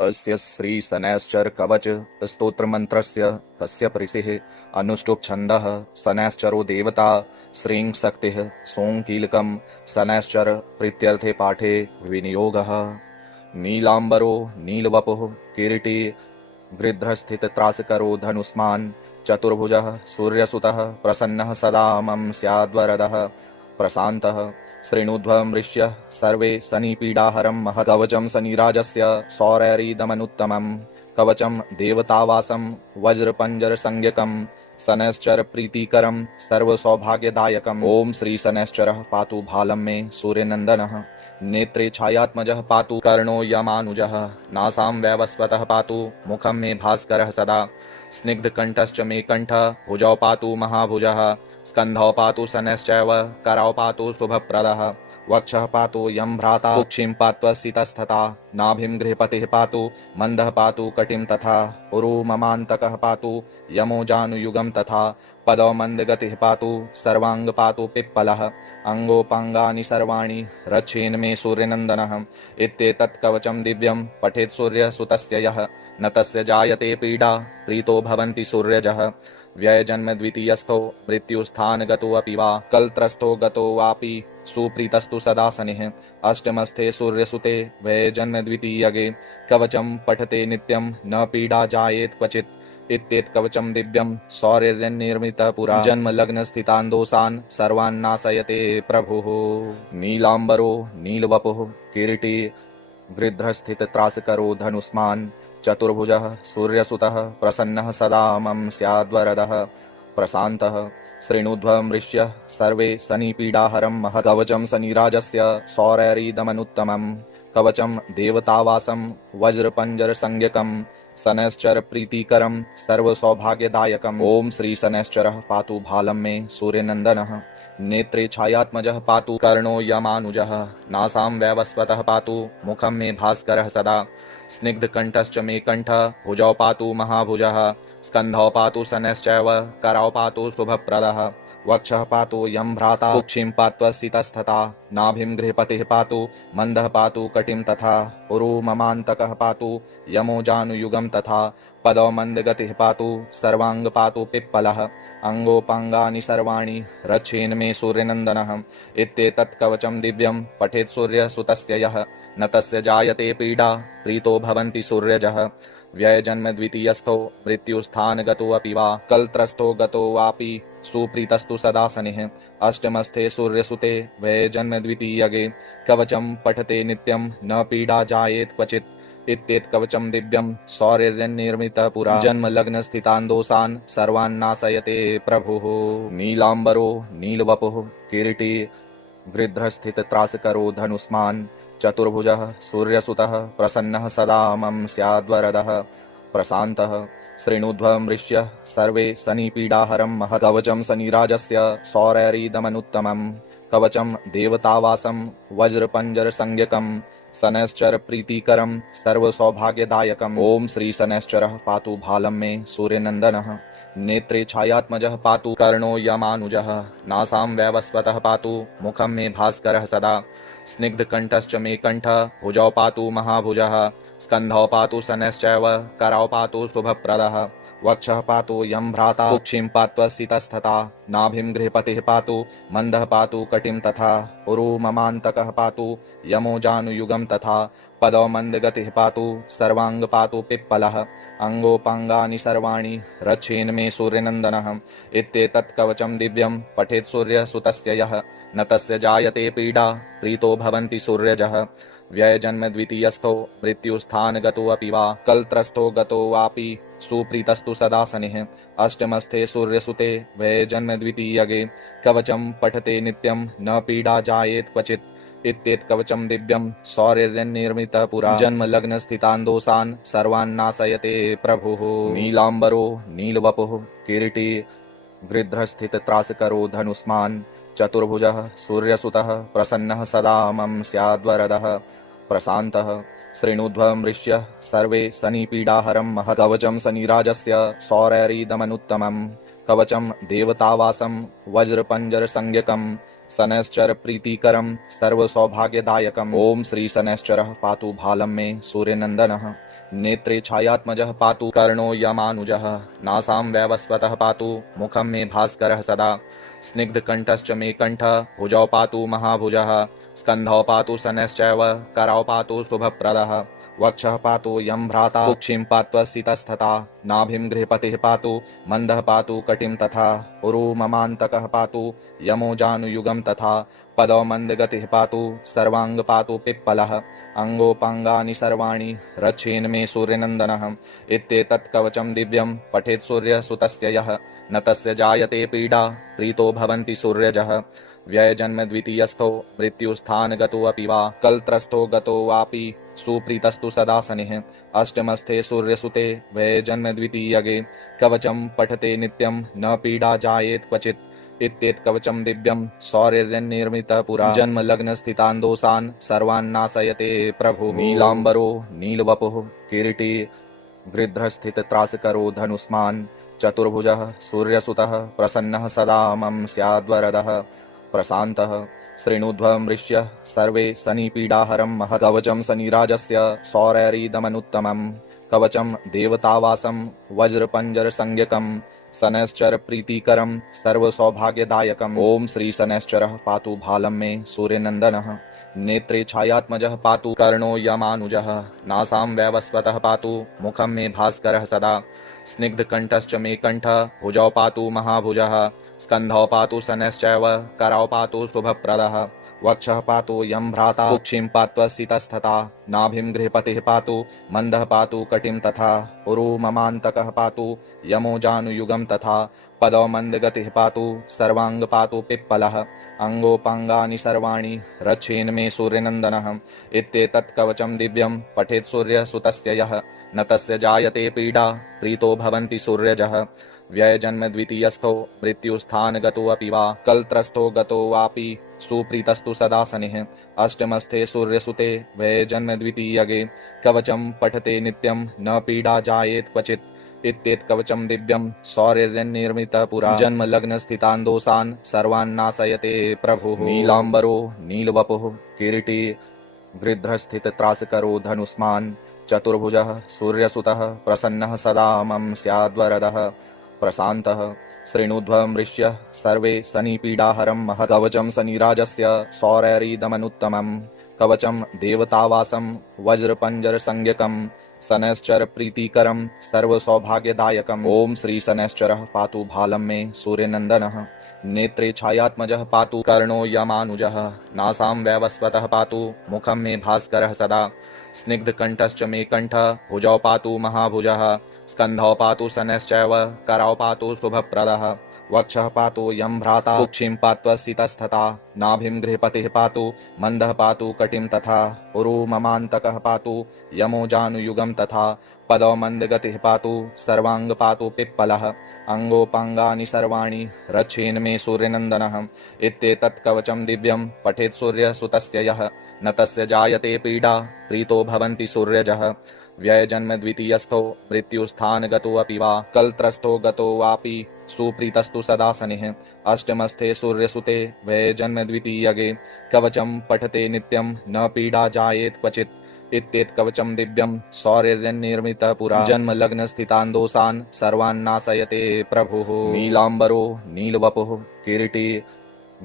अस्य श्री शनैश्चर कवच स्तोत्र मंत्रस्य कस्य ऋषिः अनुष्टुप् छन्दः शनैश्चरो देवता श्रीं शक्तिः सों कीलकं शनैश्चर प्रीत्यर्थे पाठे विनियोगः। नीलांबरो नीलवपुः किरीटी गृध्रस्थित त्रासकरो धनुष्मान् चतुर्भुजः सूर्यसुतः प्रसन्नः सदा मम स्याद्वरदः प्रशान्तः श्रेणुध्वमृष्यः सर्वे शनिपीडाहरं महत् कवचं शनिराजस्य सौरैरिदमनुत्तमं कवचं देवतावासं वज्रपञ्जरसंज्ञकं शनैश्चर प्रीतिकरं सर्वसौभाग्यदायकम्। ओम श्री शनैश्चरः पातु भालं मे सूर्यनन्दनः नेत्रे छायात्मजः पातु कर्णो यमानुजः नासां वैवस्वतः पातु मुखं मे भास्करः सदा स्निग्धकण्ठश्च मे कण्ठः भुजौ पातु महाभुजः स्कन्धौ पातु शनैश्चैव करौ पातु शुभप्रदः वक्षः पातु यं भ्राता कुक्षिं पात्वसितस्तथा नाभिं गृहपतिः पातु मन्दः पातु कटिं तथा उरु ममान्तकः पातु यमो जानुयुगं तथा पदौ मन्दगतिः पातु सर्वांग पातु पिप्पलः अङ्गोपाङ्गानि सर्वाणि रक्षेन् मे सूर्यनन्दनः इत्येतत् कवचं दिव्यं पठेत् सूर्यसुतस्य यः न तस्य जायते पीडा प्रीतो भवन्ति सूर्यजः व्ययजन्म द्वितीयस्थो मृत्युस्थानगतो अपि वा कलत्रस्थो गतो वापि सुप्रीतस्तु सदा शनिः अष्टमस्थे सूर्यसुते व्ययजन्म द्वितीयगे कवचं पठते नित्यं न पीडा जायेत् क्वचित् इत्येत कवचं दिव्यं सौर्यनिर्मितः पुरा जन्म लग्न स्थितान् दोषान् सर्वान् नाशयते प्रभुः। नीलांबरो नीलवपुः किरीटी गृध्रस्थित त्रासकरो धनुष्मान् चतुर्भुजः सूर्यसुतः प्रसन्नः सदा मम स्याद्वरदः प्रशान्तः श्रेणुध्वमृष्यः सर्वे शनिपीडाहरं महत् कवचं शनिराजस्य सौरैरिदमनुत्तमं कवचं देवतावासं वज्रपञ्जरसंज्ञकं शनैश्चर प्रीतिकरं सर्वसौभाग्यदायकम्। ओम श्री शनैश्चरः पातु भालं मे सूर्यनन्दनः नेत्रे छायात्मजः पातु कर्णो यमानुजः नासां वैवस्वतः पातु मुखं मे भास्करः सदा स्निग्धकण्ठश्च मे कण्ठः भुजौ पातु महाभुजः स्कन्धौ पातु शनैश्चैव करौ पातु शुभप्रदः वक्षः पातु यं भ्राता कुक्षिं पात्वसितस्तथा नाभिं गृहपतिः पातु मन्दः पातु कटिं तथा उरु ममान्तकः पातु यमो जानुयुगं तथा पदौ मन्दगतिः पातु सर्वांग पातु पिप्पलः अङ्गोपाङ्गानि सर्वाणि रक्षेन् मे सूर्यनन्दनः इत्येतत् कवचं दिव्यं पठेत् सूर्यसुतस्य यः न तस्य जायते पीडा प्रीतो भवन्ति सूर्यजः व्ययजन्म द्वितीयस्थो मृत्युस्थानगतो अपि वा कलत्रस्थो गतो वापि सुप्रीतस्तु सदा शनिः अष्टमस्थे सूर्यसुते व्ययजन्म द्वितीयगे कवचं पठते नित्यं न पीडा जायेत् क्वचित् इत्येत कवचं दिव्यं सौर्यनिर्मितः पुरा जन्म लग्न स्थितान् दोषान् सर्वान् नाशयते प्रभुः। नीलांबरो नीलवपुः किरीटी गृध्रस्थित त्रासकरो धनुष्मान् चतुर्भुजः सूर्यसुतः प्रसन्नः सदा मम स्याद्वरदः प्रशान्तः श्रेणुध्वमृष्यः सर्वे शनिपीडाहरं महत् कवचं शनिराजस्य सौरैरिदमनुत्तमं कवचं देवतावासं वज्रपञ्जरसंज्ञकं शनैश्चर प्रीतिकरं सर्वसौभाग्यदायकम्। ओम श्री शनैश्चरः पातु भालं मे सूर्यनन्दनः नेत्रे छायात्मजः पातु कर्णो यमानुजः नासां वैवस्वतः पातु मुखं मे भास्करः सदा स्निग्धकण्ठश्च मे कण्ठः भुजौ पातु महाभुजः स्कन्धौ पातु शनैश्चैव करौ पातु शुभप्रदः वक्षः पातु यं भ्राता कुक्षिं पात्वसितस्तथा नाभिं गृहपतिः पातु मन्दः पातु कटिं तथा उरु ममान्तकः पातु यमो जानुयुगं तथा पदौ मन्दगतिः पातु सर्वांग पातु पिप्पलः अङ्गोपाङ्गानि सर्वाणि रक्षेन् मे सूर्यनन्दनः इत्येतत् कवचं दिव्यं पठेत् सूर्यसुतस्य यः न तस्य जायते पीडा प्रीतो भवन्ति सूर्यजः व्ययजन्म द्वितीयस्थो मृत्युस्थानगतो अपि वा कलत्रस्थो गतो वापि सुप्रीतस्तु सदा शनिः अष्टमस्थे सूर्यसुते व्ययजन्म द्वितीयगे कवचं पठते नित्यं न पीडा जायेत् क्वचित् इत्येत कवचं दिव्यं सौर्यनिर्मितः पुरा जन्म लग्न स्थितान् दोषान् सर्वान् नाशयते प्रभुः। नीलांबरो नीलवपुः किरीटी गृध्रस्थित त्रासकरो धनुष्मान् चतुर्भुजः सूर्यसुतः प्रसन्नः सदा मम स्याद्वरदः प्रशान्तः श्रेणुध्वमृष्यः सर्वे शनिपीडाहरं महत् कवचं शनिराजस्य सौरैरिदमनुत्तमं कवचं देवतावासं वज्रपञ्जरसंज्ञकं शनैश्चर प्रीतिकरं सर्वसौभाग्यदायकम्। ओम श्री शनैश्चरः पातु भालं मे सूर्यनन्दनः। नेत्रे छायात्मजः पातु कर्णो यमानुजः। नासां वैवस्वतः पातु मुखं मे भास्करः सदा। स्निग्धकण्ठश्च मे कण्ठः भुजौ पातु महाभुजः। स्कन्धौ पातु शनैश्चैव करौ पातु शुभप्रदः। वक्षः पातु यं भ्राता कुक्षिं पात्वसितस्तथा। नाभिं गृहपतिः पातु मन्दः पातु कटिं तथा। उरु ममान्तकः पातु यमो जानुयुगं तथा। पदौ मन्दगतिः पातु सर्वाङ्ग पातु पिप्पलः। अङ्गोपाङ्गानि सर्वाणि रक्षेन् मे सूर्यनन्दनः। इत्येतत् कवचं दिव्यं पठेत् सूर्यसुतस्य यः। न तस्य जायते पीडा प्रीतो भवन्ति सूर्यजः। व्ययजन्म द्वितीयस्थो मृत्युस्थानगतो अपि वा। कलत्रस्थो गतो वापि सुप्रीतस्तु सदा शनिः। अष्टमस्थे सूर्यसुते व्ययजन्म द्वितीयगे। कवचं पठते नित्यं न पीडा जायेत् क्वचित्। इत्येत कवचं दिव्यं सौर्यनिर्मितः पुरा। जन्म लग्न स्थितान् दोषान् सर्वान् नाशयते प्रभुः। नीलाम्बरो नीलवपुः किरीटी गृध्रस्थित त्रासकरो धनुष्मान्। चतुर्भुजः सूर्यसुतः प्रसन्नः सदा मम स्याद्वरदः प्रशान्तः। श्रेणुध्वमृष्यः सर्वे शनिपीडाहरं महत्। कवचं शनिराजस्य सौरैरिदमनुत्तमम्। कवचं देवतावासं वज्रपञ्जरसंज्ञकम्। शनैश्चर प्रीतिकरं सर्वसौभाग्यदायकम्। ओम श्री शनैश्चरः पातु भालं मे सूर्यनन्दनः। नेत्रे छायात्मजः पातु कर्णो यमानुजः। नासां वैवस्वतः पातु मुखं मे भास्करः सदा। स्निग्धकण्ठश्च मे कण्ठः भुजौ पातु महाभुजः। स्कन्धौ पातु शनैश्चैव करौ पातु शुभप्रदः। वक्षः पातु यं भ्राता कुक्षिं पात्वसितस्तथा। नाभिं गृहपतिः पातु मन्दः पातु कटिं तथा। उरु ममान्तकः पातु यमो जानुयुगं तथा। पदौ मन्दगतिः पातु सर्वाङ्ग पातु पिप्पलः। अङ्गोपाङ्गानि सर्वाणि रक्षेन् मे सूर्यनन्दनः। इत्येतत् कवचं दिव्यं पठेत् सूर्यसुतस्य यः। न तस्य जायते पीडा प्रीतो भवन्ति सूर्यजः। व्ययजन्म द्वितीयस्थो मृत्युस्थानगतो अपि वा। कलत्रस्थो गतो वापि सुप्रीतस्तु सदा शनिः। अष्टमस्थे सूर्यसुते व्ययजन्म द्वितीयगे। कवचं पठते नित्यं न पीडा जायेत् क्वचित्। इत्येत कवचं दिव्यं सौर्यनिर्मितः पुरा। जन्म लग्न स्थितान् दोषान् सर्वान् नाशयते प्रभुः। नीलाम्बरो नीलवपुः किरीटी गृध्रस्थित त्रासकरो धनुष्मान्। चतुर्भुजः सूर्यसुतः प्रसन्नः सदा मम स्याद्वरदः प्रशान्तः। श्रेणुध्वमृष्यः सर्वे शनिपीडाहरं महत्। कवचं शनिराजस्य सौरैरिदमनुत्तमम्। कवचं देवतावासं वज्रपञ्जरसंज्ञकम्। शनैश्चर प्रीतिकरं सर्वसौभाग्यदायकम्। ओम श्री शनैश्चरः पातु भालं मे सूर्यनन्दनः। नेत्रे छायात्मजः पातु कर्णो यमानुजः। नासां वैवस्वतः पातु मुखं मे भास्करः सदा। स्निग्धकण्ठश्च मे कण्ठः भुजौ पातु महाभुजः। स्कन्धौ पातु शनैश्चैव करौ पातु शुभप्रदः। वक्षः पातु यं भ्राता कुक्षिं पात्वसितस्तथा। नाभिं गृहपतिः पातु मन्दः पातु कटिं तथा। उरु ममान्तकः पातु यमो जानुयुगं तथा। पदौ मन्दगतिः पातु सर्वाङ्ग पातु पिप्पलः। अङ्गोपाङ्गानि सर्वाणि रक्षेन् मे सूर्यनन्दनः। इत्येतत् कवचं दिव्यं पठेत् सूर्यसुतस्य यः। न तस्य जायते पीडा प्रीतो भवन्ति सूर्यजः। व्ययजन्म द्वितीयस्थो मृत्युस्थानगतो अपि वा। कलत्रस्थो गतो वापि सुप्रीतस्तु सदा शनिः। अष्टमस्थे सूर्यसुते व्ययजन्म द्वितीयगे। कवचं पठते नित्यं न पीडा जायेत् क्वचित्। इत्येत कवचं दिव्यं सौर्यनिर्मितः पुरा। जन्म लग्न स्थितान् दोषान् सर्वान् नाशयते प्रभुः। नीलाम्बरो नीलवपुः किरीटी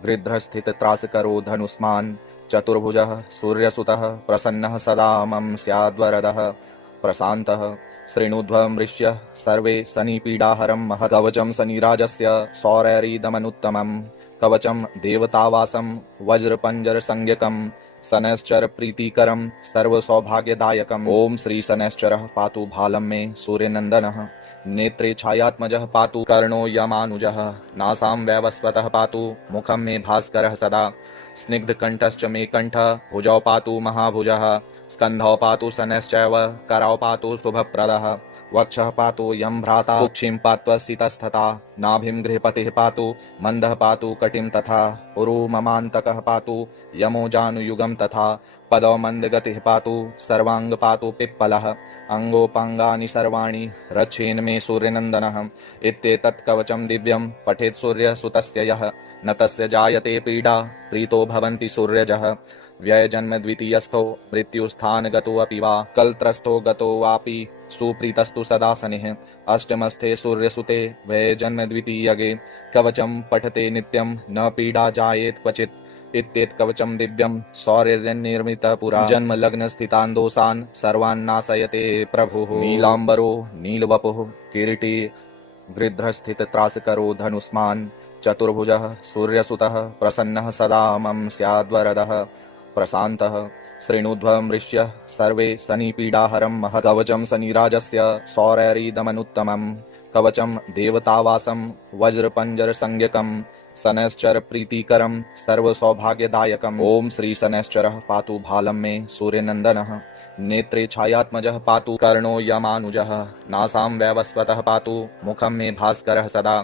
गृध्रस्थित त्रासकरो धनुष्मान्। चतुर्भुजः सूर्यसुतः प्रसन्नः सदा मम स्याद्वरदः प्रशान्तः। श्रेणुध्वमृष्यः सर्वे शनिपीडाहरं महत्। कवचं शनिराजस्य सौरैरिदमनुत्तमम्। कवचं देवतावासं वज्रपञ्जरसंज्ञकम्। शनैश्चर प्रीतिकरं सर्वसौभाग्यदायकम्। ओम श्री शनैश्चरः पातु भालं मे सूर्यनन्दनः। नेत्रे छायात्मजः पातु कर्णो यमानुजः। नासां वैवस्वतः पातु मुखं मे भास्करः सदा। स्निग्धकण्ठश्च मे कण्ठः भुजौ पातु महाभुजः। स्कन्धौ पातु शनैश्चैव करौ पातु शुभप्रदः। वक्षः पातु यं भ्राता कुक्षिं पात्वसितस्तथा नाभिं गृहपतिः पातु मन्दः पातु कटिं तथा उरु ममान्तकः पातु यमो जानुयुगं तथा पदौ मन्दगतिः पातु सर्वाङ्ग पातु पिप्पलः अङ्गोपाङ्गानि सर्वाणि रक्षेन् मे सूर्यनन्दनः इत्येतत् कवचं दिव्यं पठेत् सूर्यसुतस्य यः न तस्य जायते पीडा प्रीतो भवन्ति सूर्यजः व्ययजन्म द्वितीयस्थो मृत्युस्थानगतो अपि वा कलत्रस्थो गतो वापि सुप्रीतस्तु सदा शनिः अष्टमस्थे सूर्यसुते व्ययजन्म द्वितीयगे कवचं पठते नित्यं न पीडा जायेत् क्वचित् इत्येत् कवचं दिव्यं सौर्यनिर्मितः पुरा जन्म लग्न स्थितान् दोषान् सर्वान् नाशयते प्रभुः नीलाम्बरो नीलवपुः किरीटी गृध्रस्थित त्रासकरो धनुष्मान् चतुर्भुजः सूर्यसुतः प्रसन्नः सदा मम स्याद्वरदः प्रशान्तः श्रेणुध्वमृष्यः सर्वे शनिपीडाहरं महत् कवचं शनिराजस्य सौरैरिदमनुत्तमं कवचं देवतावासं वज्रपञ्जरसंज्ञकं शनैश्चर प्रीतिकरं सर्वसौभाग्यदायकम् ॐ श्री शनैश्चरः पातु भालं मे सूर्यनन्दनः नेत्रे छायात्मजः पातु कर्णो यमानुजः नासां वैवस्वतः पातु मुखं मे भास्करः सदा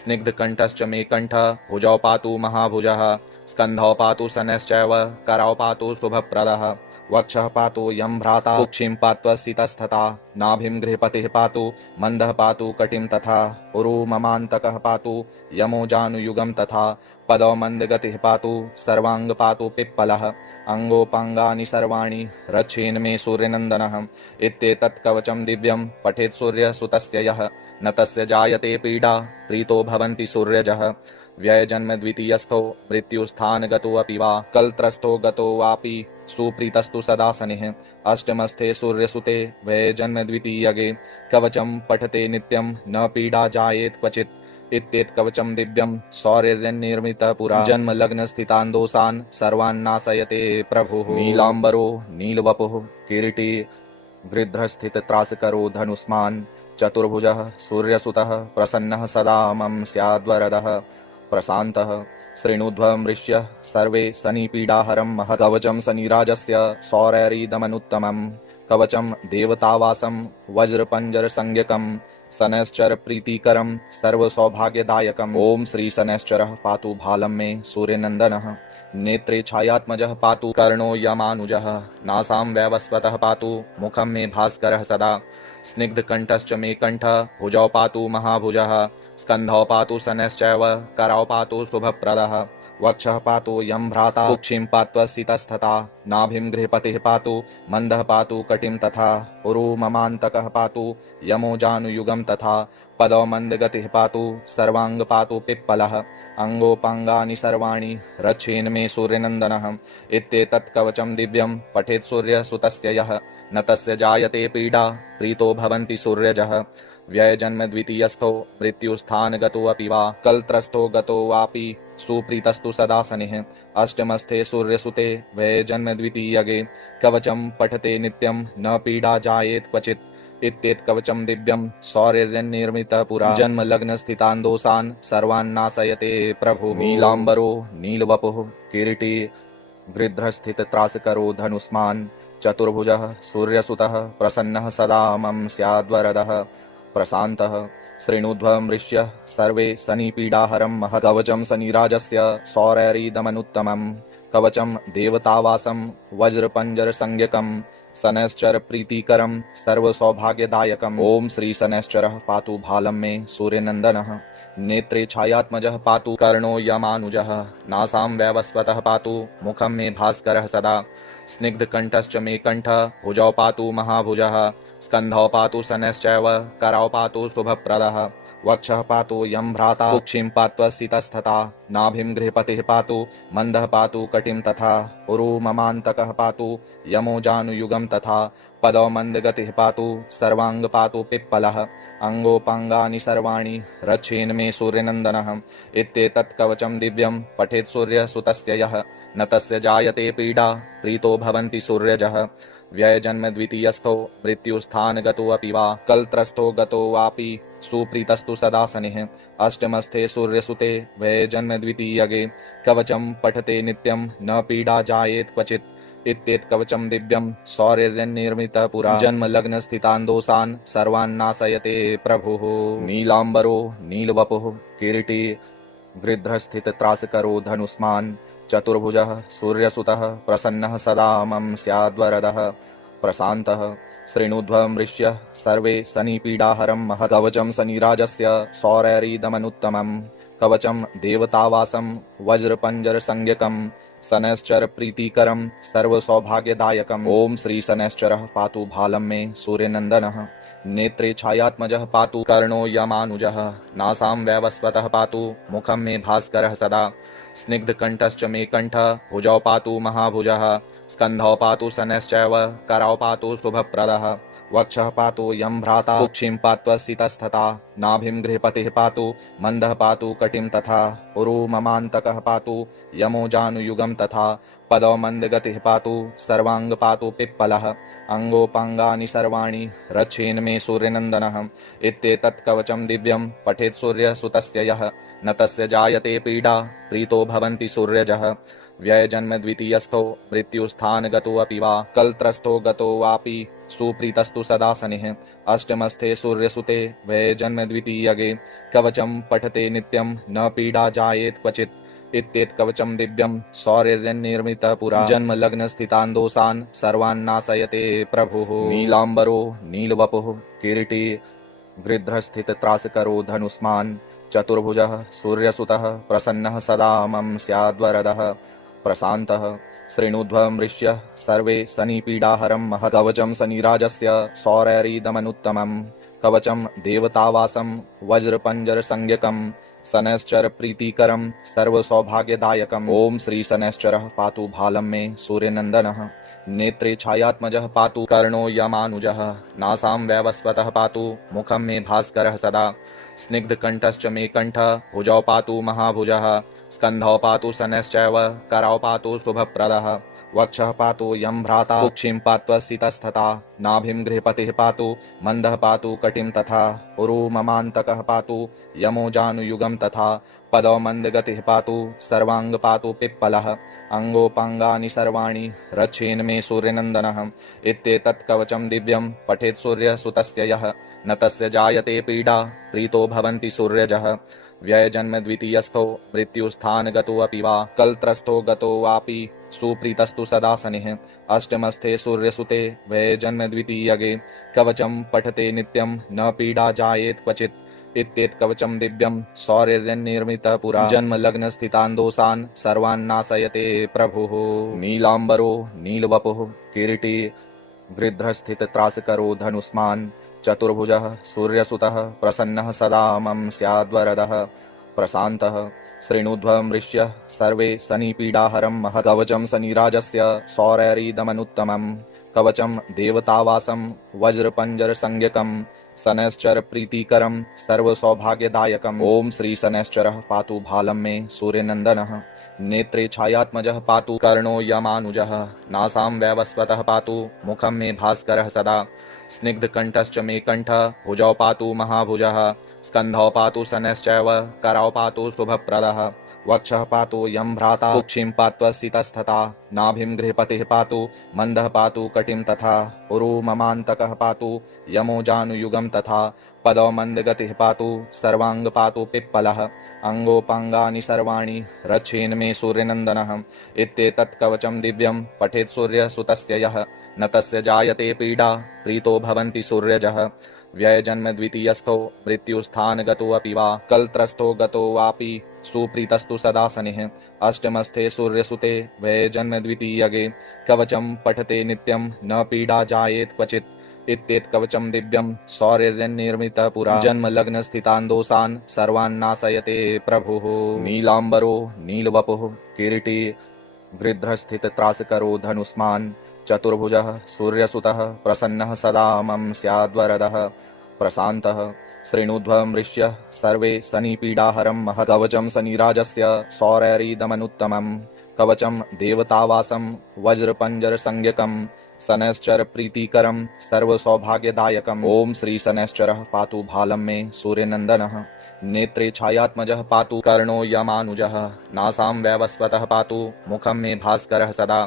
स्निग्धकण्ठश्च मे कण्ठः भुजौ पातु महाभुजः स्कन्धौ पातु शनैश्चैव करौ पातु शुभप्रदः वक्षः पातु यं भ्राता कुक्षिं पात्वसितस्तथा नाभिं गृहपतिः पातु मन्दः पातु कटिं तथा उरु ममान्तकः पातु यमो जानुयुगं तथा पदौ मन्दगतिः पातु सर्वाङ्ग पातु पिप्पलः अङ्गोपाङ्गानि सर्वाणि रक्षेन् मे सूर्यनन्दनः इत्येतत् कवचं दिव्यं पठेत् सूर्यसुतस्य यः न तस्य जायते पीडा प्रीतो भवन्ति सूर्यजः व्ययजन्म द्वितीयस्थो मृत्युस्थानगतो अपि वा कलत्रस्थो गतो वापि सुप्रीतस्तु सदा शनिः अष्टमस्थे सूर्यसुते व्ययजन्म द्वितीयगे कवचं पठते नित्यं न पीडा जायेत् क्वचित् इत्येत् कवचं दिव्यं सौर्यनिर्मितः पुरा जन्म लग्न स्थितान् दोषान् सर्वान् नाशयते प्रभुः नीलाम्बरो नीलवपुः किरीटी गृध्रस्थित त्रासकरो धनुष्मान् चतुर्भुजः सूर्यसुतः प्रसन्नः सदा मम स्याद्वरदः प्रशान्तः श्रेणुध्वमृष्यः सर्वे शनिपीडाहरं महत् कवचं शनिराजस्य सौरैरिदमनुत्तमं कवचं देवतावासं वज्रपञ्जरसंज्ञकं शनैश्चर प्रीतिकरं सर्वसौभाग्यदायकम् ॐ श्री शनैश्चरः पातु भालं मे सूर्यनन्दनः नेत्रे छायात्मजः पातु कर्णो यमानुजः नासां वैवस्वतः पातु मुखं मे भास्करः सदा स्निग्धकण्ठश्च मे कण्ठः भुजौ पातु महाभुजः स्कन्धौ पातु शनैश्चैव करौ पातु शुभप्रदः वक्षः पातु यं भ्राता कुक्षिं पात्वसितस्तथा नाभिं गृहपतिः पातु मन्दः पातु कटिं तथा उरु ममान्तकः पातु यमो जानुयुगं तथा पदौ मन्दगतिः पातु सर्वाङ्ग पातु पिप्पलः अङ्गोपाङ्गानि सर्वाणि रक्षेन् मे सूर्यनन्दनः इत्येतत् कवचं दिव्यं पठेत् सूर्यसुतस्य यः न तस्य जायते पीडा प्रीतो भवन्ति सूर्यजः व्ययजन्म द्वितीयस्थो मृत्युस्थानगतो अपि वा कलत्रस्थो गतो वापि सुप्रीतस्तु सदा शनिः अष्टमस्थे सूर्यसुते व्ययजन्म द्वितीयगे कवचं पठते नित्यं न पीडा जायेत् क्वचित् इत्येत् कवचं दिव्यं सौर्यनिर्मितः पुरा जन्म लग्न स्थितान् दोषान् सर्वान् नाशयते प्रभुः नीलाम्बरो नीलवपुः किरीटी गृध्रस्थित त्रासकरो धनुष्मान् चतुर्भुजः सूर्यसुतः प्रसन्नः सदा मम स्याद्वरदः प्रशान्तः श्रेणुध्वमृष्यः सर्वे शनिपीडाहरं महत् कवचं शनिराजस्य सौरैरिदमनुत्तमं कवचं देवतावासं वज्रपञ्जरसंज्ञकं शनैश्चर प्रीतिकरं सर्वसौभाग्यदायकम् ॐ श्री शनैश्चरः पातु भालं मे सूर्यनन्दनः नेत्रे छायात्मजः पातु कर्णो यमानुजः नासां वैवस्वतः पातु मुखं मे भास्करः सदा स्निग्धकण्ठश्च मे कण्ठः भुजौ पातु महाभुजः स्कन्धौ पातु शनैश्चैव करौ पातु शुभप्रदः वक्षः पातु यं भ्राता कुक्षिं पात्वसितस्तथा नाभिं गृहपतिः पातु मन्दः पातु कटिं तथा उरु ममान्तकः पातु यमो जानुयुगं तथा पदौ मन्दगतिः पातु सर्वाङ्ग पातु पिप्पलः अङ्गोपाङ्गानि सर्वाणि रक्षेन् मे सूर्यनन्दनः इत्येतत् कवचं दिव्यं पठेत् सूर्यसुतस्य यः न तस्य जायते पीडा प्रीतो भवन्ति सूर्यजः व्ययजन्म द्वितीयस्थो मृत्युस्थानगतो अपि वा कलत्रस्थो गतो वापि सुप्रीतस्तु सदा शनिः अष्टमस्थे सूर्यसुते व्ययजन्म द्वितीयगे कवचं पठते नित्यं न पीडा जायेत् क्वचित् इत्येत कवचं दिव्यं सौर्यनिर्मितः पुरा जन्म लग्न स्थितान् दोषान् सर्वान् नाशयते प्रभुः नीलाम्बरो नीलवपुः किरीटी गृध्रस्थित त्रासकरो धनुष्मान् चतुर्भुजः सूर्यसुतः प्रसन्नः सदा मम स्याद्वरदः प्रशान्तः श्रेणुध्वमृष्यः सर्वे शनिपीडाहरं महत् कवचं शनिराजस्य सौरैरिदमनुत्तमम् कवचं देवतावासं वज्रपञ्जरसंज्ञकं शनैश्चर प्रीतिकरं सर्वसौभाग्यदायकम् ॐ श्री शनैश्चरः पातु भालं मे सूर्यनन्दनः नेत्रे छायात्मजः पातु कर्णो यमानुजः नासां वैवस्वतः पातु मुखं मे भास्करः सदा स्निग्धकण्ठश्च मे कण्ठः भुजौ पातु महाभुजः स्कन्धौ पातु शनैश्चैव करौ पातु शुभप्रदः वक्षः पातु यं भ्राता कुक्षिं पात्वा सितस्तथा नाभिं गृहपतिः पातु मन्दः पातु कटिं तथा उरु ममान्तकः पातु यमो जानुयुगं तथा पदौ मन्दगतिः पातु सर्वाङ्ग पातु पिप्पलः अङ्गोपाङ्गानि सर्वाणि रक्षेन् मे सूर्यनन्दनः इत्येतत् कवचं दिव्यं पठेत् सूर्यसुतस्य यः न तस्य जायते पीडा प्रीतो भवन्ति सूर्यजः व्ययजन्म द्वितीयस्थो मृत्युस्थानगतो अपि वा कलत्रस्थो गतो वापि सुप्रीतस्तु सदा शनिः अष्टमस्थे सूर्यसुते व्ययजन्म द्वितीयगे कवचं पठते नित्यं न पीडा जायेत् क्वचित् इत्येत कवचं दिव्यं सौर्यनिर्मितः पुरा जन्म लग्न स्थितान् दोषान् सर्वान् नाशयते प्रभुः नीलाम्बरो नीलवपुः किरीटी गृध्रस्थित त्रासकरो धनुष्मान् चतुर्भुजः सूर्यसुतः प्रसन्नः सदा मम स्याद्वरदः प्रशान्तः श्रेणुध्वमृष्यः सर्वे शनिपीडाहरं महत् कवचं शनिराजस्य सौरैरिदमनुत्तमम् कवचं देवतावासं वज्रपञ्जरसंज्ञकं शनैश्चर प्रीतिकरं सर्वसौभाग्यदायकम् ॐ श्री शनैश्चरः पातु भालं मे सूर्यनन्दनः नेत्रे छायात्मजः पातु कर्णो यमानुजः नासां वैवस्वतः पातु मुखं मे भास्करः सदा स्निग्धकण्ठश्च मे कण्ठः भुजौ पातु महाभुजः स्कन्धौ पातु शनैश्चैव करौ पातु शुभप्रदः वक्षः पातु यं भ्राता कुक्षिं पात्वा सितस्तथा नाभिं गृहपतिः पातु मन्दः पातु कटिं तथा उरु ममान्तकः पातु यमो जानुयुगं तथा पदौ मन्दगतिः पातु सर्वाङ्ग पातु पिप्पलः अङ्गोपाङ्गानि सर्वाणि रक्षेन् मे सूर्यनन्दनः इत्येतत् कवचं दिव्यं पठेत् सूर्यसुतस्य यः न तस्य जायते पीडा प्रीतो भवन्ति सूर्यजः व्ययजन्म द्वितीयस्थो मृत्युस्थानगतो अपि वा कलत्रस्थो गतो वापि सुप्रीतस्तु सदा शनिः अष्टमस्थे सूर्यसुते व्ययजन्म द्वितीयगे कवचं पठते नित्यं न पीडा जायेत् क्वचित् इत्येत कवचं दिव्यं सौर्यनिर्मितः पुरा जन्म लग्न स्थितान् दोषान् सर्वान् नाशयते प्रभुः नीलाम्बरो नीलवपुः किरीटी गृध्रस्थित त्रासकरो धनुष्मान् चतुर्भुजः सूर्यसुतः प्रसन्नः सदा मम स्याद्वरदः प्रशान्तः श्रेणुध्वमृष्यः सर्वे शनिपीडाहरं महत् कवचं शनिराजस्य सौरैरिदमनुत्तमम् कवचं देवतावासं वज्रपञ्जरसंज्ञकं शनैश्चर प्रीतिकरं सर्वसौभाग्यदायकम् ॐ श्री शनैश्चरः पातु भालं मे सूर्यनन्दनः नेत्रे छायात्मजः पातु कर्णो यमानुजः नासां वैवस्वतः पातु मुखं मे भास्करः सदा स्निग्धकण्ठश्च मे कण्ठः भुजौ पातु महाभुजः स्कन्धौ पातु शनैश्चैव करौ पातु शुभप्रदः वक्षः पातु यं भ्राता कुक्षिं पात्वा सितस्तथा नाभिं गृहपतिः पातु मन्दः पातु कटिं तथा उरु ममान्तकः पातु यमो जानुयुगं तथा पदौ मन्दगतिः पातु सर्वाङ्ग पातु पिप्पलः अङ्गोपाङ्गानि सर्वाणि रक्षेन् मे सूर्यनन्दनः इत्येतत् कवचं दिव्यं पठेत् सूर्यसुतस्य यः न तस्य जायते पीडा प्रीतो भवन्ति सूर्यजः व्ययजन्म द्वितीयस्थो मृत्युस्थानगतो अपि वा कलत्रस्थो गतो वापि सुप्रीतस्तु सदा शनिः अष्टमस्थे सूर्यसुते व्ययजन्म द्वितीयगे कवचं पठते नित्यं न पीडा जायेत् क्वचित् इत्येत कवचं दिव्यं सौर्यनिर्मितः पुरा जन्म लग्न स्थितान् दोषान् सर्वान् नाशयते प्रभुः नीलाम्बरो नीलवपुः किरीटी गृध्रस्थित त्रासकरो धनुष्मान् चतुर्भुजः सूर्यसुतः प्रसन्नः सदा मम स्याद्वरदः प्रशान्तः श्रेणुध्वमृष्यः सर्वे शनिपीडाहरं महत् कवचं शनिराजस्य सौरैरिदमनुत्तमम् कवचं देवतावासं वज्रपञ्जरसंज्ञकं शनैश्चर प्रीतिकरं सर्वसौभाग्यदायकम् ॐ श्री शनैश्चरः पातु भालं मे सूर्यनन्दनः नेत्रे छायात्मजः पातु कर्णो यमानुजः नासां वैवस्वतः पातु मुखं मे भास्करः सदा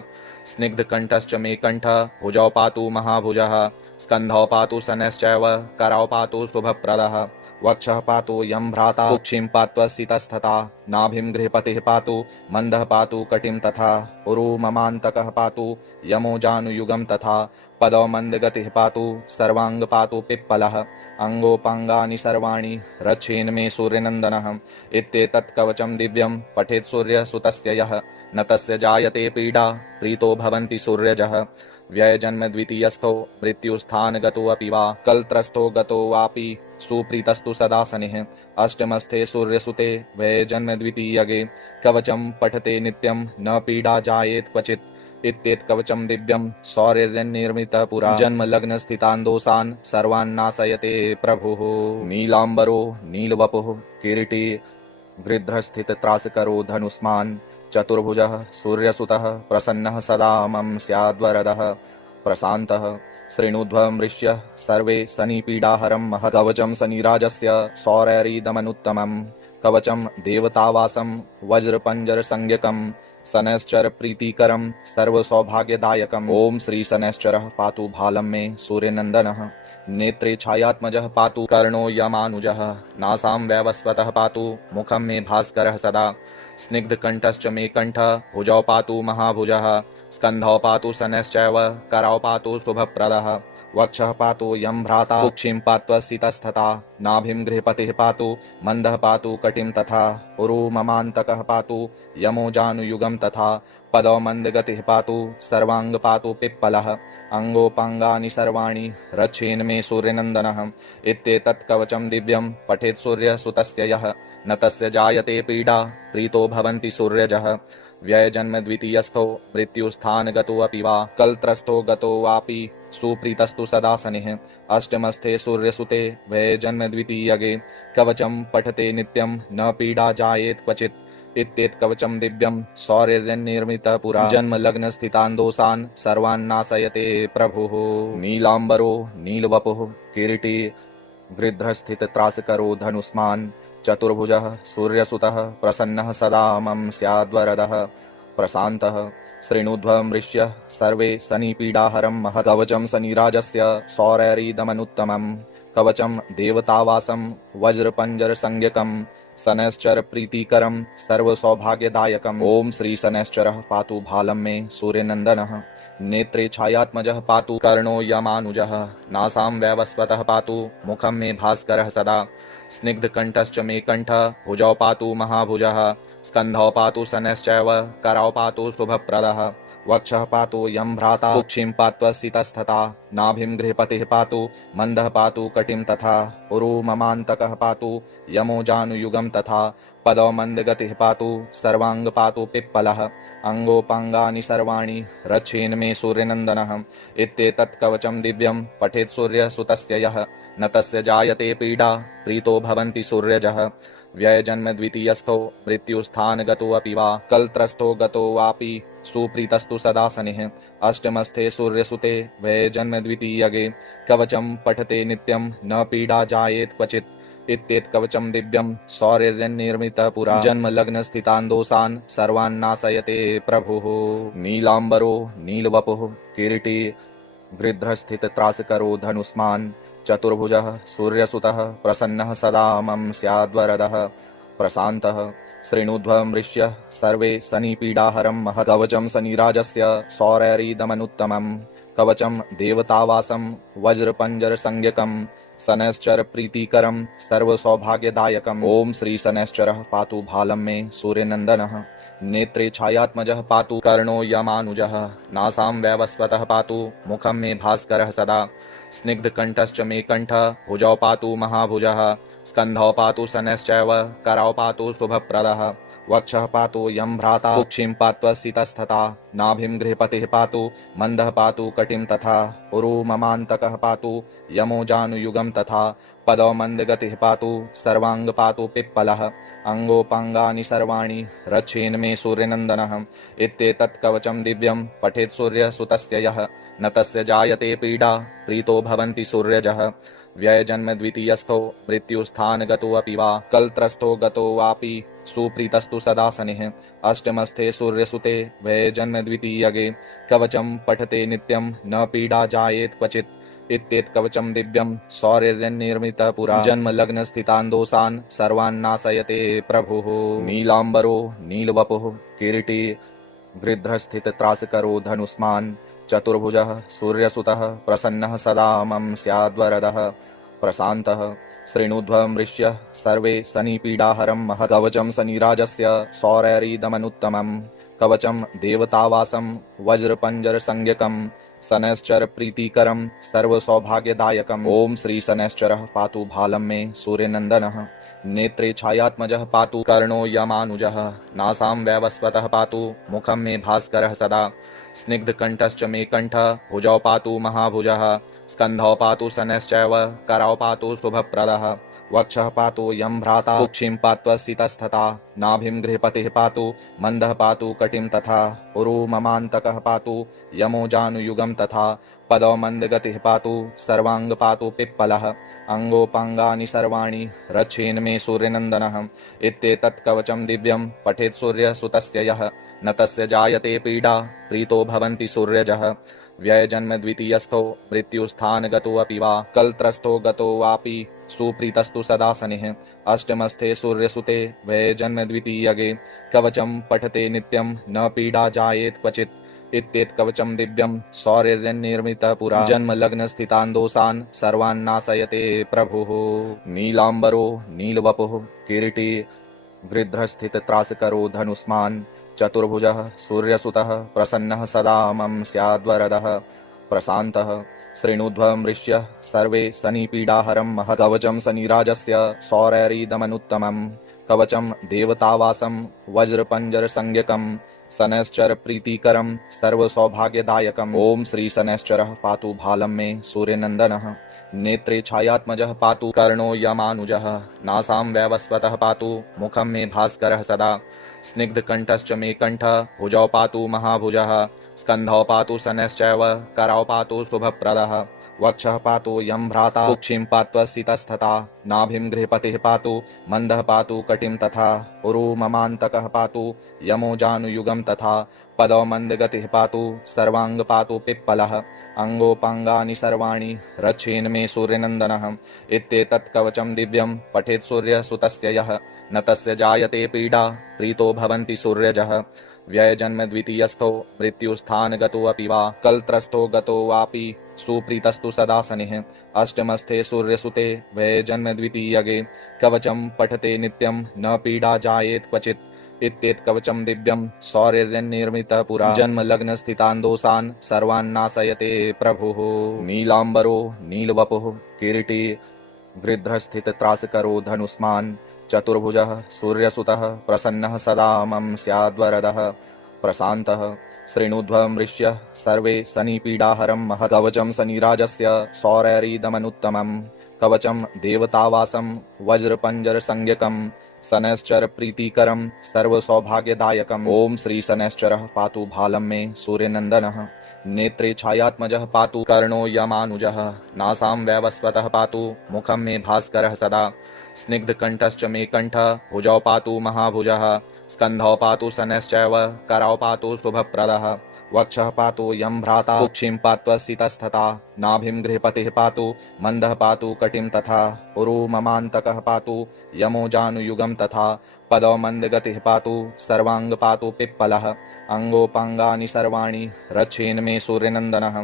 स्निग्धकण्ठश्च मे कण्ठः भुजौ पातु महाभुजः स्कन्धौ पातु शनैश्चैव करौ पातु शुभप्रदः वक्षः पातु यं भ्राता कुक्षिं पात्वसितस्तथा नाभिं गृहपतिः पातु मन्दः पातु कटिं तथा उरु ममान्तकः पातु यमो जानुयुगं तथा पदौ मन्दगतिः पातु सर्वाङ्ग पातु पिप्पलः अङ्गोपाङ्गानि सर्वाणि रक्षेन् मे सूर्यनन्दनः इत्येतत् कवचं दिव्यं पठेत् सूर्यसुतस्य यः न तस्य जायते पीडा प्रीतो भवन्ति सूर्यजः व्ययजन्म द्वितीयस्थो मृत्युस्थानगतो अपि वा कलत्रस्थो गतो वापि सुप्रीतस्तु सदा शनिः अष्टमस्थे सूर्यसुते व्ययजन्म द्वितीयगे कवचं पठते नित्यं न पीडा जायेत् क्वचित् इत्येत् कवचं दिव्यं सौर्यनिर्मितः पुरा जन्म लग्न स्थितान् दोषान् सर्वान् नाशयते प्रभुः नीलाम्बरो नीलवपुः किरीटी गृध्रस्थित त्रासकरो धनुष्मान् चतुर्भुजः सूर्यसुतः प्रसन्नः सदा मम स्याद्वरदः प्रशान्तः श्रेणुध्वमृष्यः सर्वे शनिपीडाहरं महत् कवचं शनिराजस्य सौरैरिदमनुत्तमम् कवचं देवतावासं वज्रपञ्जरसंज्ञकं शनैश्चर प्रीतिकरं सर्वसौभाग्यदायकम् ॐ श्री शनैश्चरः पातु भालं मे सूर्यनन्दनः नेत्रे छायात्मजः पातु कर्णो यमानुजः नासां वैवस्वतः पातु मुखं मे भास्करः सदा स्निग्धकण्ठश्च मे कण्ठः भुजौ पातु महाभुजः स्कन्धौ पातु शनैश्चैव करौ पातु शुभप्रदः वक्षः पातु यं भ्राता कुक्षिं पात्वसितस्तथा नाभिं गृहपतिः पातु मन्दः पातु कटिं तथा उरु ममान्तकः पातु यमो जानुयुगं तथा पदौ मन्दगतिः पातु सर्वाङ्ग पातु पिप्पलः अङ्गोपाङ्गानि सर्वाणि रक्षेन् मे सूर्यनन्दनः इत्येतत् कवचं दिव्यं पठेत् सूर्यसुतस्य यः न तस्य जायते पीडा प्रीतो भवन्ति सूर्यजः व्ययजन्म द्वितीयस्थो मृत्युस्थानगतो अपि वा कलत्रस्थो गतो वापि सुप्रीतस्तु सदा शनिः अष्टमस्थे सूर्यसुते व्ययजन्म द्वितीयगे कवचं पठते नित्यं न पीडा जायेत् क्वचित् इत्येत् कवचं दिव्यं सौर्यनिर्मितः पुरा जन्म लग्न स्थितान् दोषान् सर्वान् नाशयते प्रभुः नीलाम्बरो नीलवपुः किरीटी गृध्रस्थित त्रासकरो धनुष्मान् चतुर्भुजः सूर्यसुतः प्रसन्नः सदा मम स्याद्वरदः प्रशान्तः श्रेणुध्वमृष्यः सर्वे शनिपीडाहरं महत् कवचं शनिराजस्य सौरैरिदमनुत्तमम् कवचं देवतावासं वज्रपञ्जरसंज्ञकं शनैश्चर प्रीतिकरं सर्वसौभाग्यदायकम् ॐ श्री शनैश्चरः पातु भालं मे सूर्यनन्दनः नेत्रे छायात्मजः पातु कर्णो यमानुजः नासां वैवस्वतः पातु मुखं मे भास्करः सदा स्निग्धकण्ठश्च मे कण्ठः भुजौ पातु महाभुजः स्कन्धौ पातु शनैश्चैव करौ पातु शुभप्रदः वक्षः पातु यं भ्राता कुक्षिं पात्वसितस्तथा नाभिं गृहपतिः पातु मन्दः पातु कटिं तथा उरु ममान्तकः पातु यमो जानुयुगं तथा पदौ मन्दगतिः पातु सर्वाङ्ग पातु पिप्पलः अङ्गोपाङ्गानि सर्वाणि रक्षेन् मे सूर्यनन्दनः इत्येतत् कवचं दिव्यं पठेत् सूर्यसुतस्य यः न तस्य जायते पीडा प्रीतो भवन्ति सूर्यजः व्ययजन्म द्वितीयस्थो मृत्युस्थानगतो अपि वा कलत्रस्थो गतो वापि सुप्रीतस्तु सदा शनिः अष्टमस्थे सूर्यसुते व्ययजन्म द्वितीयगे कवचं पठते नित्यं न पीडा जायेत् क्वचित् इत्येत् कवचं दिव्यं सौर्यनिर्मितः पुरा जन्म लग्न स्थितान् दोषान् सर्वान् नाशयते प्रभुः नीलाम्बरो नीलवपुः किरीटी गृध्रस्थित त्रासकरो धनुष्मान् चतुर्भुजः सूर्यसुतः प्रसन्नः सदा मम स्याद्वरदः प्रशान्तः श्रेणुध्वमृष्यः सर्वे शनिपीडाहरं महत् कवचं शनिराजस्य सौरैरिदमनुत्तमम् कवचं देवतावासं वज्रपञ्जरसंज्ञकं शनैश्चर प्रीतिकरं सर्वसौभाग्यदायकम् ॐ श्री शनैश्चरः पातु भालं मे सूर्यनन्दनः नेत्रे छायात्मजः पातु कर्णो यमानुजः नासां वैवस्वतः पातु मुखं मे भास्करः सदा स्निग्धकण्ठश्च मे कण्ठः भुजौ पातु महाभुजः स्कन्धौ पातु शनैश्चैव करौ पातु शुभप्रदः वक्षः पातु यं भ्राता कुक्षिं पात्वा स्थितस्तथा नाभिं गृहपतिः पातु मन्दः पातु कटिं तथा उरु ममान्तकः पातु यमो जानुयुगं तथा पदौ मन्दगतिः पातु सर्वाङ्ग पातु पिप्पलः अङ्गोपाङ्गानि सर्वाणि रक्षेन् मे सूर्यनन्दनः इत्येतत् कवचं दिव्यं पठेत् सूर्यसुतस्य यः न तस्य जायते पीडा प्रीतो भवन्ति सूर्यजः व्ययजन्म द्वितीयस्थो मृत्युस्थानगतोऽपि वा कलत्रस्थो गतो वापि सुप्रीतस्तु सदा शनिः अष्टमस्थे सूर्यसुते व्ययजन्म द्वितीयगे कवचं पठते नित्यं न पीडा जायेत् क्वचित् इत्येत् कवचं दिव्यं सौर्यनिर्मितः पुरा जन्म लग्न स्थितान् दोषान् सर्वान् नाशयते प्रभुः नीलाम्बरो नीलवपुः किरीटी गृध्रस्थित त्रासकरो धनुष्मान् चतुर्भुजः सूर्यसुतः प्रसन्नः सदा मम स्याद्वरदः प्रशान्तः श्रेणुध्वमृष्य सर्वे शनिपीडाहरं महत् कवचं शनिराजस्य सौरैरिदमनुत्तमं कवचं देवतावासं वज्रपञ्जरसंज्ञकं शनैश्चर प्रीतिकरं सर्वसौभाग्यदायकम् ॐ श्री शनैश्चरः पातु भालं मे सूर्यनन्दनः नेत्रे छायात्मजः पातु कर्णो यमानुजः नासां वैवस्वतः पातु मुखं मे भास्करः सदा स्निग्धकण्ठश्च मे कण्ठः भुजौ पातु महाभुजः स्कन्धौ पातु शनैश्चैव करौ पातु शुभप्रदः वक्षः पातु यं भ्राता कुक्षिं पात्वा स्थितस्तथा नाभिं गृहपतिः पातु मन्दः पातु कटिं तथा उरु ममान्तकः पातु यमो जानुयुगं तथा पदौ मन्दगतिः पातु सर्वाङ्ग पातु पिप्पलः अङ्गोपाङ्गानि सर्वाणि रक्षेन् मे सूर्यनन्दनः इत्येतत् कवचं दिव्यं पठेत् सूर्यसुतस्य यः न तस्य जायते पीडा प्रीतो भवन्ति सूर्यजः व्ययजन्म द्वितीयस्थो मृत्युस्थानगतोऽपि वा कलत्रस्थो गतो वापि सुप्रीतस्तु सदा शनिः अष्टमस्थे सूर्यसुते व्ययजन्म द्वितीयगे कवचं पठते नित्यं न पीडा जायेत् क्वचित् इत्येत् कवचं दिव्यं सौर्यनिर्मितः पुरा जन्म लग्न स्थितान् दोषान् सर्वान् नाशयते प्रभुः नीलाम्बरो नीलवपुः किरीटी गृध्रस्थित त्रासकरो धनुष्मान् चतुर्भुजः सूर्यसुतः प्रसन्नः सदा मम स्याद्वरदः प्रशान्तः श्रेणुध्वमृष्य सर्वे शनिपीडाहरं महत् कवचं शनिराजस्य सौरैरिदमनुत्तमं कवचं देवतावासं वज्रपञ्जरसंज्ञकं शनैश्चर प्रीतिकरं सर्वसौभाग्यदायकम् ॐ श्री शनैश्चरः पातु भालं मे सूर्यनन्दनः नेत्रे छायात्मजः पातु कर्णो यमानुजः नासां वैवस्वतः पातु मुखं मे भास्करः सदा स्निग्धकण्ठश्च मे कण्ठः भुजौ पातु महाभुजः स्कन्धौ पातु शनैश्चैव करौ पातु शुभप्रदः वक्षः पातु यं भ्राता कुक्षिं पात्वा स्थितस्तथा नाभिं गृहपतिः पातु मन्दः पातु कटिं तथा उरु ममान्तकः पातु यमो जानुयुगं तथा पदौ मन्दगतिः पातु सर्वाङ्ग पातु पिप्पलः अङ्गोपाङ्गानि सर्वाणि रक्षेन् मे सूर्यनन्दनः इत्येतत् कवचं दिव्यं पठेत् सूर्यसुतस्य यः न तस्य जायते पीडा प्रीतो भवन्ति सूर्यजः व्ययजन्म द्वितीयस्थो मृत्युस्थानगतोऽपि वा कलत्रस्थो गतो वापि सुप्रीतस्तु सदा शनिः अष्टमस्थे सूर्यसुते व्ययजन्म द्वितीयगे कवचं पठते नित्यं न पीडा जायेत् क्वचित् इत्येत् कवचं दिव्यं सौर्यनिर्मितः पुरा जन्म लग्न स्थितान् दोषान् सर्वान् नाशयते प्रभुः नीलाम्बरो नीलवपुः किरीटी गृध्रस्थित त्रासकरो धनुष्मान् चतुर्भुजः सूर्यसुतः प्रसन्नः सदा मम स्याद्वरदः प्रशान्तः श्रेणुध्वमृष्य सर्वे शनिपीडाहरं महत् कवचं शनिराजस्य सौरैरिदमनुत्तमं कवचं देवतावासं वज्रपञ्जरसंज्ञकं शनैश्चर प्रीतिकरं सर्वसौभाग्यदायकम् ॐ श्री शनैश्चरः पातु भालं मे सूर्यनन्दनः नेत्रे छायात्मजः पातु कर्णो यमानुजः नासां वैवस्वतः पातु मुखं मे भास्करः सदा स्निग्धकण्ठश्च मे कण्ठः भुजौ पातु महाभुजः स्कन्धौ पातु शनैश्चैव करौ पातु शुभप्रदः वक्षः पातु यं भ्राता कुक्षिं पात्वा स्थितस्तथा नाभिं गृहपतिः पातु मन्दः पातु कटिं तथा उरु ममान्तकः पातु यमो जानुयुगं तथा पदौ मन्दगतिः पातु सर्वाङ्ग पातु पिप्पलः अङ्गोपाङ्गानि सर्वाणि रक्षेन् मे सूर्यनन्दनः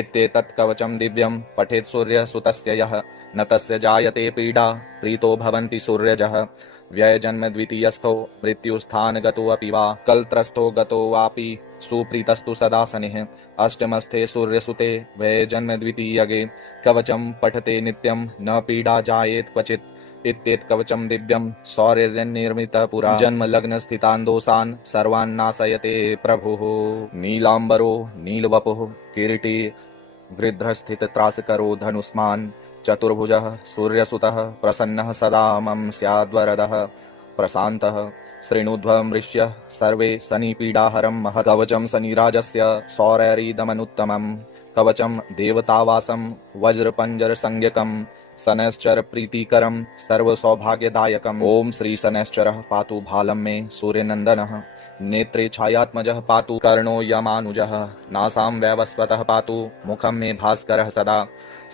इत्येतत् कवचं दिव्यं पठेत् सूर्यसुतस्य यः न तस्य जायते पीडा प्रीतो भवन्ति सूर्यजः व्ययजन्म द्वितीयस्थो मृत्युस्थानगतोऽपि वा कलत्रस्थो गतो वापि सुप्रीतस्तु सदा शनिः अष्टमस्थे सूर्यसुते व्ययजन्म द्वितीयगे कवचं पठते नित्यं न पीडा जायेत् क्वचित् इत्येत कवचं दिव्यं सौरैर्यनिर्मितः पुरा जन्मलग्नस्थितान् दोषान् सर्वान् नाशयते प्रभुः नीलाम्बरो नीलवपुः किरीटी गृध्रस्थितत्रासकरो धनुष्मान् चतुर्भुजः सूर्यसुतः प्रसन्नः सदा मम स्याद्वरदः प्रशान्तः शृणुध्वमृष्यः सर्वे शनिपीडाहरं महत् कवचं शनिराजस्य सौरैरिदमनुत्तमम् कवचं देवतावासं वज्रपञ्जरसंज्ञकम् शनैश्चर प्रीतिकरं सर्वसौभाग्यदायकम् ॐ श्री शनैश्चरः पातु भालं मे सूर्यनन्दनः नेत्रे छायात्मजः पातु कर्णो यमानुजः नासां वैवस्वतः पातु मुखं मे भास्करः सदा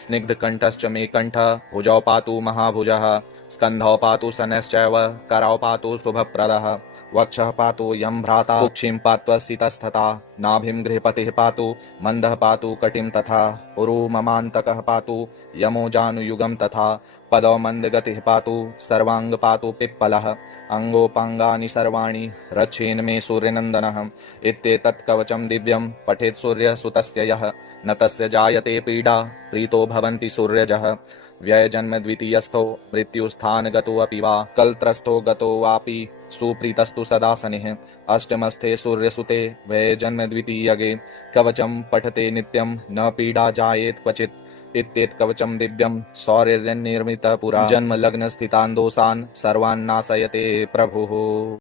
स्निग्धकण्ठश्च मे कण्ठः भुजौ पातु महाभुजः स्कन्धौ पातु शनैश्चैव करौ पातु शुभप्रदः वक्षः पातु यं भ्राता कुक्षिं पात्वसितस्तथा नाभिं गृहपतिः पातु मन्दः पातु कटिं तथा उरु ममान्तकः पातु यमो जानुयुगं तथा पदौ मन्दगतिः पातु सर्वाङ्ग पातु पिप्पलः अङ्गोपाङ्गानि सर्वाणि रक्षेन् मे सूर्यनन्दनः इत्येतत् कवचं दिव्यं पठेत् सूर्यसुतस्य यः न तस्य जायते पीडा प्रीतो भवन्ति सूर्यजः व्ययजन्म द्वितीयस्थो मृत्युस्थानगतोऽपि वा कलत्रस्थो गतो वापि सुप्रीतस्तु सदा शनिः अष्टमस्थे सूर्यसुते व्ययजन्म द्वितीयगे कवचं पठते नित्यं न पीडा जायेत् क्वचित् इत्येत कवचं दिव्यं सौरैर्यनिर्मितः पुरा जन्म लग्न स्थितान् दोषान् सर्वान् नाशयते प्रभुः।